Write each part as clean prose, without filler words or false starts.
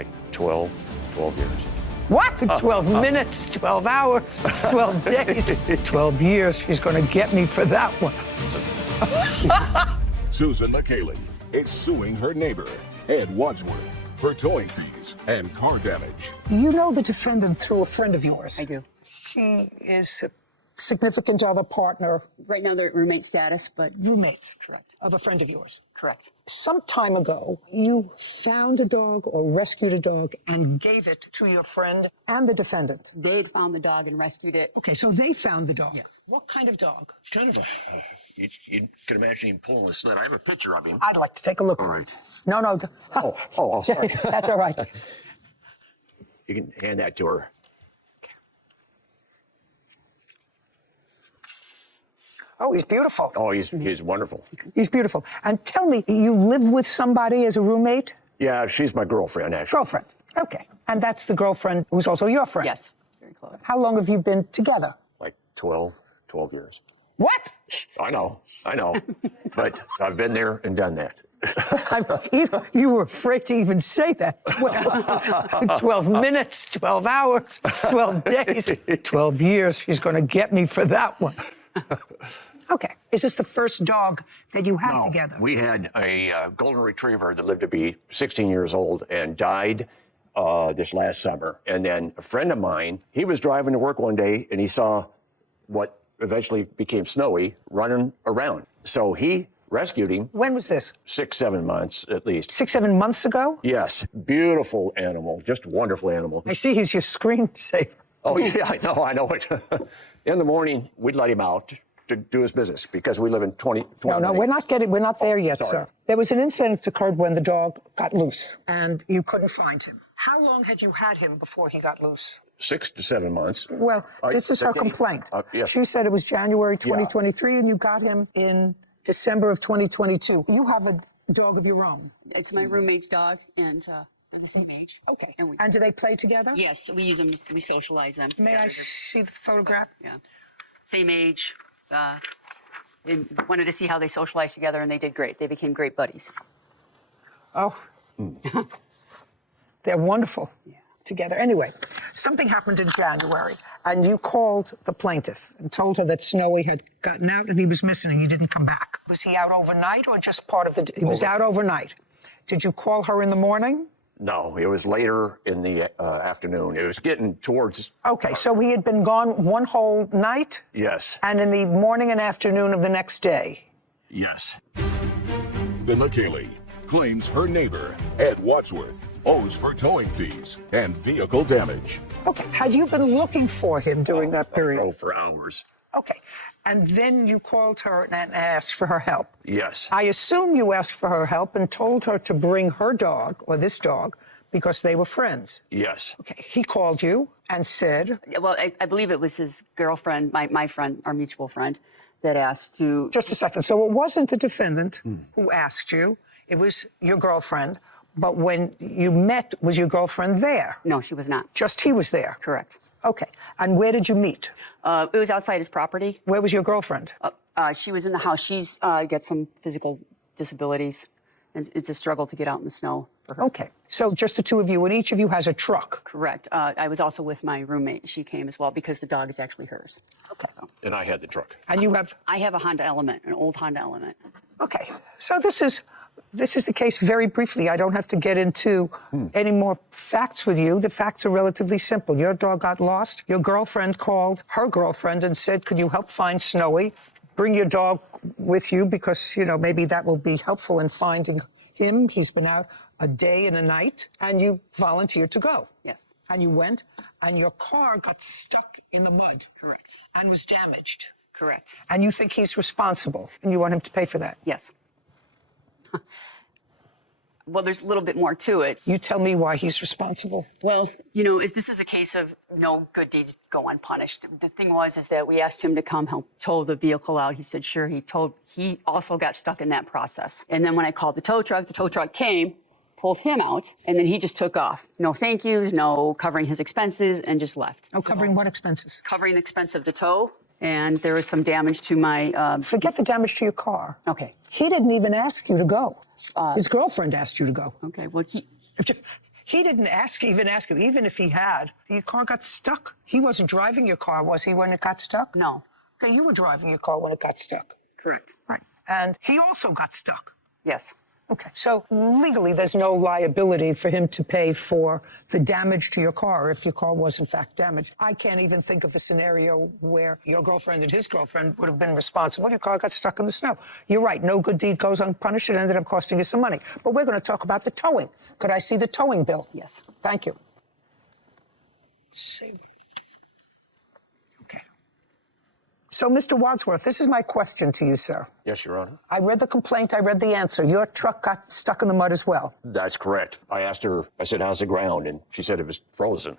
like 12 years. What? 12 minutes, 12 hours, 12 days, 12 years. She's going to get me for that one. Susan McKaylee is suing her neighbor, Ed Wadsworth, for towing fees and car damage. You know the defendant through a friend of yours. I do. She is a significant other partner. Right now they're at roommate status, but... Roommate. Correct. Of a friend of yours. Correct. Some time ago, you found a dog or rescued a dog and gave it to your friend and the defendant. They had found the dog and rescued it. Okay, so they found the dog. Yes. What kind of dog? It's kind of a, you could imagine him pulling a sled. I have a picture of him. I'd like to take a look. All right. No. Oh, sorry. That's all right. You can hand that to her. Oh, he's beautiful. Oh, he's wonderful. He's beautiful. And tell me, you live with somebody as a roommate? Yeah, she's my girlfriend, actually. Girlfriend. Okay. And that's the girlfriend who's also your friend? Yes. Very close. How long have you been together? Like 12 years. What? I know. But I've been there and done that. You were afraid to even say that. 12 minutes, 12 hours, 12 days, 12 years. She's going to get me for that one. Okay. Is this the first dog that you had together? We had a golden retriever that lived to be 16 years old and died this last summer. And then a friend of mine, he was driving to work one day and he saw what eventually became Snowy running around. So he rescued him. When was this? 6-7 months at least. 6-7 months ago? Yes. Beautiful animal. Just wonderful animal. I see he's your screensaver. Oh, yeah, I know it. In the morning, we'd let him out to do his business because we live in 20. No, we're not there yet, sorry. sir. There was an incident that occurred when the dog got loose and you couldn't find him. How long had you had him before he got loose? 6 to 7 months. Well, this is her complaint. Yes. She said it was January 2023 and you got him in December of 2022. You have a dog of your own. It's my roommate's dog, and they're the same age. Okay. And do they play together? Yes, we use them. We socialize them. May I see the photograph? Yeah. Same age. They wanted to see how they socialized together, and they did great. They became great buddies. Oh. They're wonderful together. Anyway, something happened in January, and you called the plaintiff and told her that Snowy had gotten out and he was missing and he didn't come back. Was he out overnight or just part of the... He was out overnight. Did you call her in the morning? No, it was later in the afternoon. It was getting towards... Okay, so he had been gone one whole night? Yes. And in the morning and afternoon of the next day? Yes. The McKaylee claims her neighbor, Ed Wadsworth, owes for towing fees and vehicle damage. Okay, had you been looking for him during that period? Oh, for hours. Okay, and then you called her and asked for her help? Yes. I assume you asked for her help and told her to bring her dog, or this dog, because they were friends. Yes. Okay, he called you and said... Well, I believe it was his girlfriend, my friend, our mutual friend, that asked to... Just a second. So it wasn't the defendant who asked you. It was your girlfriend. But when you met, was your girlfriend there? No, she was not. Just he was there? Correct. Okay. And where did you meet? It was outside his property. Where was your girlfriend? She was in the house. She's got some physical disabilities, and it's a struggle to get out in the snow for her. Okay. So just the two of you, and each of you has a truck? Correct. I was also with my roommate. She came as well because the dog is actually hers. Okay. And I had the truck. And you have... I have a Honda Element, an old Honda Element. Okay. So this is the case very briefly. I don't have to get into any more facts with you. The facts are relatively simple. Your dog got lost. Your girlfriend called her girlfriend and said, could you help find Snowy? Bring your dog with you because, you know, maybe that will be helpful in finding him. He's been out a day and a night. And you volunteered to go. Yes. And you went, and your car got stuck in the mud. Correct. And was damaged. Correct. And you think he's responsible, and you want him to pay for that? Yes. Well, there's a little bit more to it. You tell me why he's responsible. Well, you know, this is a case of no good deeds go unpunished. The thing is that we asked him to come help tow the vehicle out. He said, sure. He also got stuck in that process. And then when I called the tow truck came, pulled him out, and then he just took off. No thank yous, no covering his expenses, and just left. Oh, covering what expenses? Covering the expense of the tow, and there was some damage to my... Forget the damage to your car. Okay. He didn't even ask you to go. His girlfriend asked you to go. Okay, well, He didn't even ask you, even if he had. Your car got stuck. He wasn't driving your car, was he, when it got stuck? No. Okay, you were driving your car when it got stuck. Correct. Right. And he also got stuck. Yes. Okay, so legally there's no liability for him to pay for the damage to your car if your car was in fact damaged. I can't even think of a scenario where your girlfriend and his girlfriend would have been responsible. Your car got stuck in the snow. You're right, no good deed goes unpunished. It ended up costing you some money. But we're going to talk about the towing. Could I see the towing bill? Yes. Thank you. Let's see. Okay. So, Mr. Wadsworth, this is my question to you, sir. Yes, Your Honor. I read the complaint, I read the answer. Your truck got stuck in the mud as well. That's correct. I asked her, I said, how's the ground? And she said it was frozen.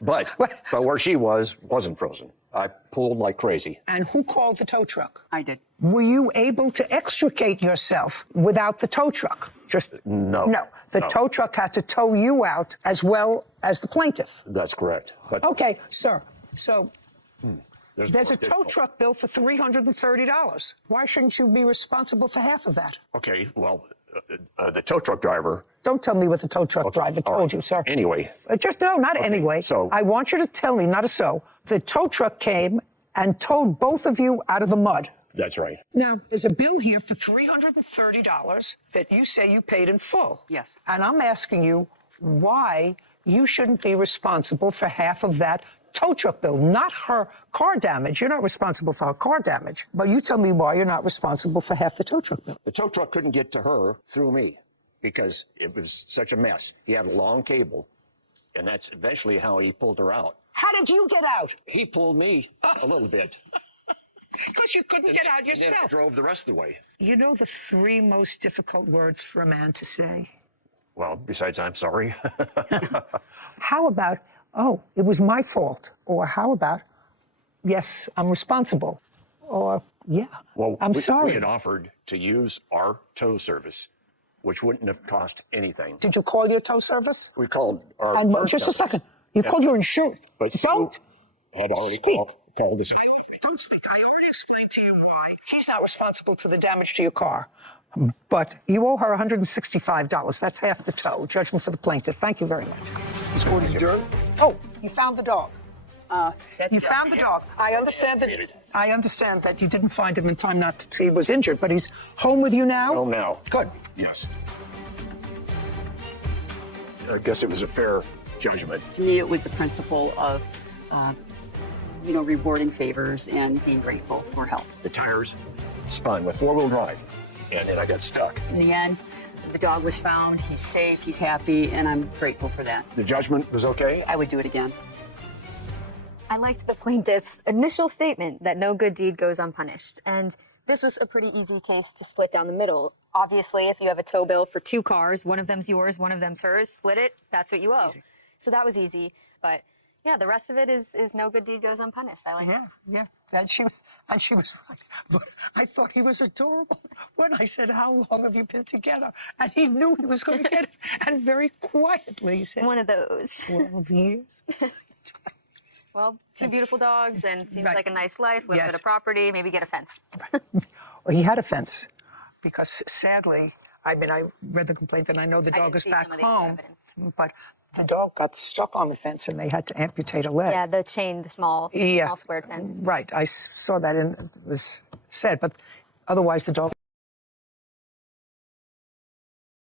But where she wasn't frozen. I pulled like crazy. And who called the tow truck? I did. Were you able to extricate yourself without the tow truck? Just No. No. The No. tow truck had to tow you out as well as the plaintiff. That's correct. But Okay, sir. So there's a more tow difficult. truck bill for $330. Why shouldn't you be responsible for half of that? Okay, well, the tow truck driver. Don't tell me what the tow truck driver all told right. you, sir. Anyway. Just no, not anyway. so- I want you to tell me, not a so. The tow truck came and towed both of you out of the mud. That's right. Now, there's a bill here for $330 that you say you paid in full. Yes. And I'm asking you why you shouldn't be responsible for half of that tow truck bill, not her car damage. You're not responsible for her car damage, but you tell me why you're not responsible for half the tow truck bill. The tow truck couldn't get to her through me because it was such a mess. He had a long cable, and that's eventually how he pulled her out. How did you get out? He pulled me a little bit. Because you couldn't get out And then I yourself. drove the rest of the way. You know the three most difficult words for a man to say? Well, besides, I'm sorry. How about, oh, it was my fault? Or how about, yes, I'm responsible? Or, yeah, Well, I'm we sorry. had offered to use our tow service, which wouldn't have cost anything. Did you call your tow service? We called our And first just a company, second. You called your insurance. but Sue Don't had already speak. called us. Don't speak. I already explained to you why he's not responsible to the damage to your car. But you owe her $165. That's half the tow. Judgment for the plaintiff. Thank you very much. This court is adjourned. Oh, you found the dog. You found the dog. I understand that you didn't find him in time not to, he was injured, but he's home with you now? Home now. Good. Yes. I guess it was a fair judgment. To me, it was the principle of, rewarding favors and being grateful for help. The tires spun with four-wheel drive, and then I got stuck. In the end, the dog was found. He's safe. He's happy, and I'm grateful for that. The judgment was okay. I would do it again. I liked the plaintiff's initial statement that no good deed goes unpunished. And this was a pretty easy case to split down the middle. Obviously, if you have a tow bill for 2 cars, one of them's yours, one of them's hers, split it, that's what you owe. Easy. So that was easy. But yeah, the rest of it is no good deed goes unpunished. I like it. Yeah. And she was right. But I thought he was adorable when I said, how long have you been together? And he knew he was going to get it. And very quietly he said, One of those. 12 years. Well, 2 beautiful dogs and seems Right. like a nice life, little Yes. bit of property, maybe get a fence. Well, he had a fence because sadly, I read the complaint and I know the I dog didn't is see back some of the home, evidence. but the dog got stuck on the fence and they had to amputate a leg. Yeah, the chain, the small squared fence. Right. I saw that and it was sad, but otherwise the dog